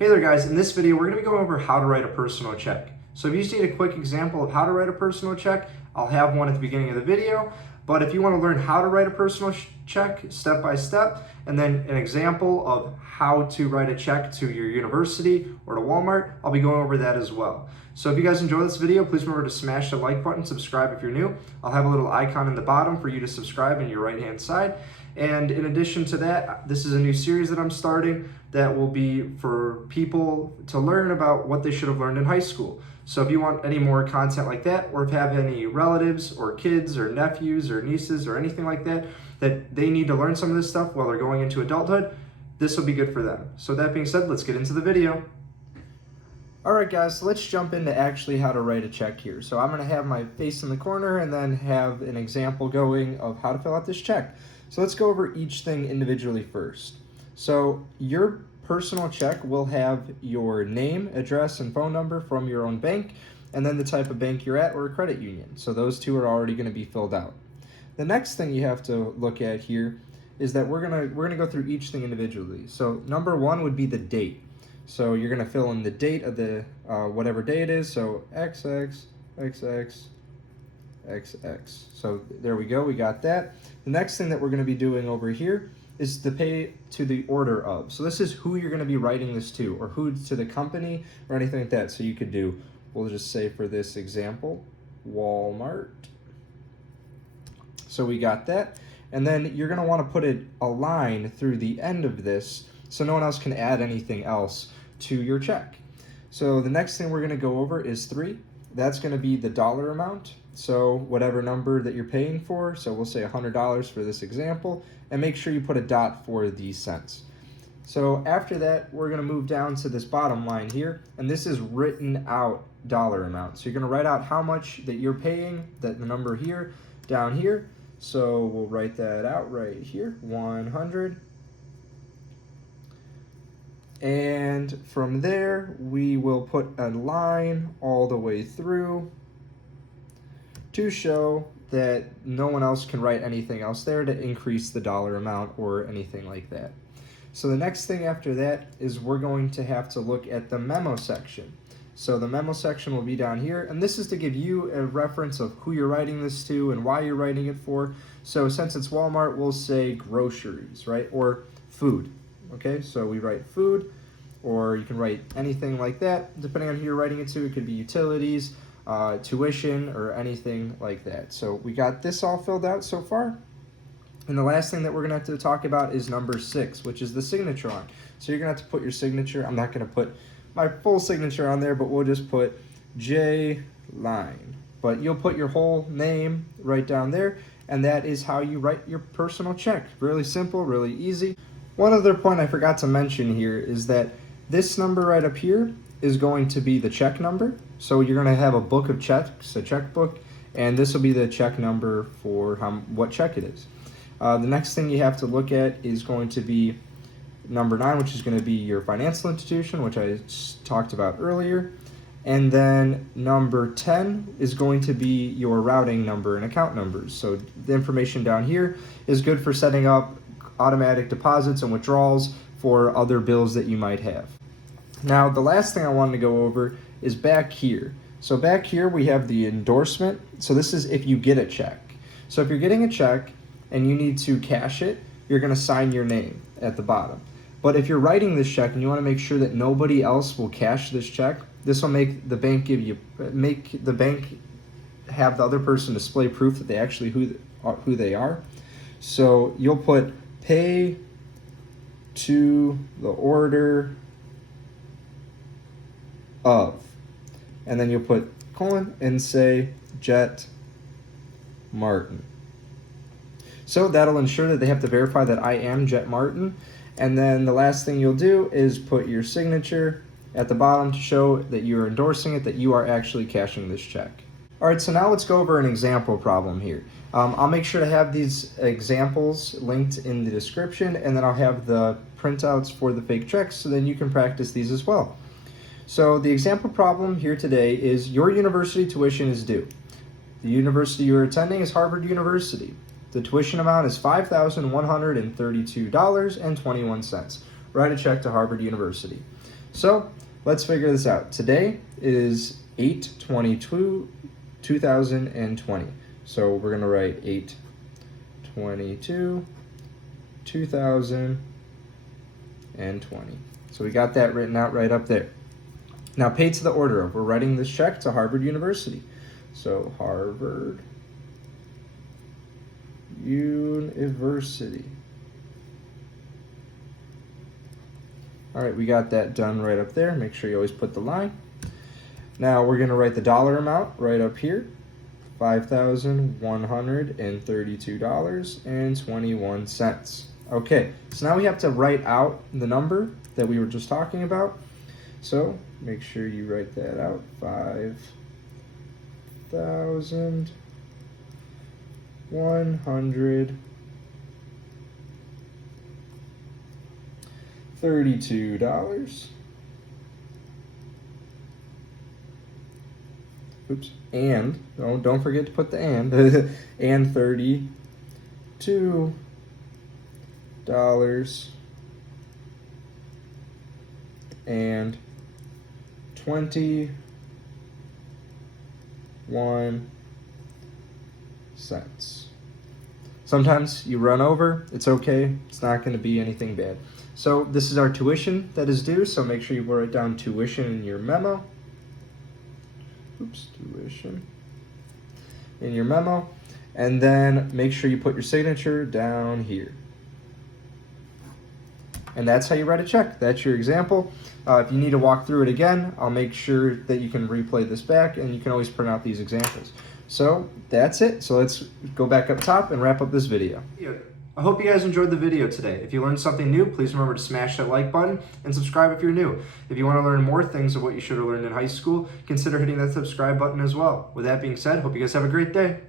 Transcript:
Hey there guys, in this video we're going to be going over how to write a personal check. So if you just need a quick example of how to write a personal check, I'll have one at the beginning of the video. But if you want to learn how to write a personal check step by step, and then an example of how to write a check to your university or to Walmart, I'll be going over that as well. So if you guys enjoy this video, please remember to smash the like button, subscribe if you're new. I'll have a little icon in the bottom for you to subscribe in your right hand side. And in addition to that, this is a new series that I'm starting that will be for people to learn about what they should have learned in high school. So if you want any more content like that, or if you have any relatives or kids or nephews or nieces or anything like that, that they need to learn some of this stuff while they're going into adulthood, this will be good for them. So that being said, let's get into the video. All right guys, so let's jump into actually how to write a check here. So I'm gonna have my face in the corner and then have an example going of how to fill out this check. So let's go over each thing individually first. So your personal check will have your name, address, and phone number from your own bank, and then the type of bank you're at or a credit union. So those two are already gonna be filled out. The next thing you have to look at here is that we're gonna go through each thing individually. So number one would be the date. So you're gonna fill in the date of the whatever day it is. So XX, XX, XX. So there we go, we got that. The next thing that we're gonna be doing over here is to pay to the order of. So this is who you're gonna be writing this to, or who to the company or anything like that. So you could do, we'll just say for this example, Walmart. So we got that. And then you're gonna wanna put a line through the end of this so no one else can add anything else to your check. So the next thing we're gonna go over is 3. That's gonna be the dollar amount. So whatever number that you're paying for, so we'll say $100 for this example, and make sure you put a dot for the cents. So after that, we're gonna move down to this bottom line here, and this is written out dollar amount. So you're gonna write out how much that you're paying, that the number here, down here. So we'll write that out right here, 100. And from there, we will put a line all the way through to show that no one else can write anything else there to increase the dollar amount or anything like that. So the next thing after that is we're going to have to look at the memo section. So the memo section will be down here, and this is to give you a reference of who you're writing this to and why you're writing it for. So since it's Walmart, we'll say groceries, right? Or food, okay? So we write food, or you can write anything like that. Depending on who you're writing it to, it could be utilities, tuition, or anything like that. So we got this all filled out so far. And the last thing that we're gonna have to talk about is number 6, which is the signature line. So you're gonna have to put your signature. I'm not gonna put my full signature on there, but we'll just put J line. But you'll put your whole name right down there, and that is how you write your personal check. Really simple, really easy. One other point I forgot to mention here is that this number right up here is going to be the check number. So you're gonna have a book of checks, a checkbook, and this will be the check number for what check it is. The next thing you have to look at is going to be number 9, which is gonna be your financial institution, which I talked about earlier. And then number 10 is going to be your routing number and account numbers. So the information down here is good for setting up automatic deposits and withdrawals for other bills that you might have. Now, the last thing I wanted to go over is back here. So back here we have the endorsement. So this is if you get a check. So if you're getting a check and you need to cash it, you're gonna sign your name at the bottom. But if you're writing this check and you wanna make sure that nobody else will cash this check, this will make the bank have the other person display proof that they actually who they are. So you'll put pay to the order of, and then you'll put colon and say Jet Martin. So that'll ensure that they have to verify that I am Jet Martin. And then the last thing you'll do is put your signature at the bottom to show that you're endorsing it, that you are actually cashing this check. All right, so now let's go over an example problem here. I'll make sure to have these examples linked in the description, and then I'll have the printouts for the fake checks so then you can practice these as well. So the example problem here today is your university tuition is due. The university you're attending is Harvard University. The tuition amount is $5,132.21. Write a check to Harvard University. So let's figure this out. Today is 8/22/2020. So we're going to write 8/22/2020. So we got that written out right up there. Now pay to the order of. We're writing this check to Harvard University. So Harvard University. All right, we got that done right up there. Make sure you always put the line. Now we're going to write the dollar amount right up here. $5,132.21. Okay, so now we have to write out the number that we were just talking about. So make sure you write that out. 5,132. Oops. And don't forget to put the and and $32 and 21 cents. Sometimes you run over, it's okay, it's not going to be anything bad. So this is our tuition that is due, so make sure you write down tuition in your memo. Oops, tuition in your memo. And then make sure you put your signature down here. And that's how you write a check. That's your example. If you need to walk through it again, I'll make sure that you can replay this back, and you can always print out these examples. So that's it. So let's go back up top and wrap up this video. I hope you guys enjoyed the video today. If you learned something new, please remember to smash that like button and subscribe if you're new. If you want to learn more things of what you should have learned in high school, consider hitting that subscribe button as well. With that being said, hope you guys have a great day.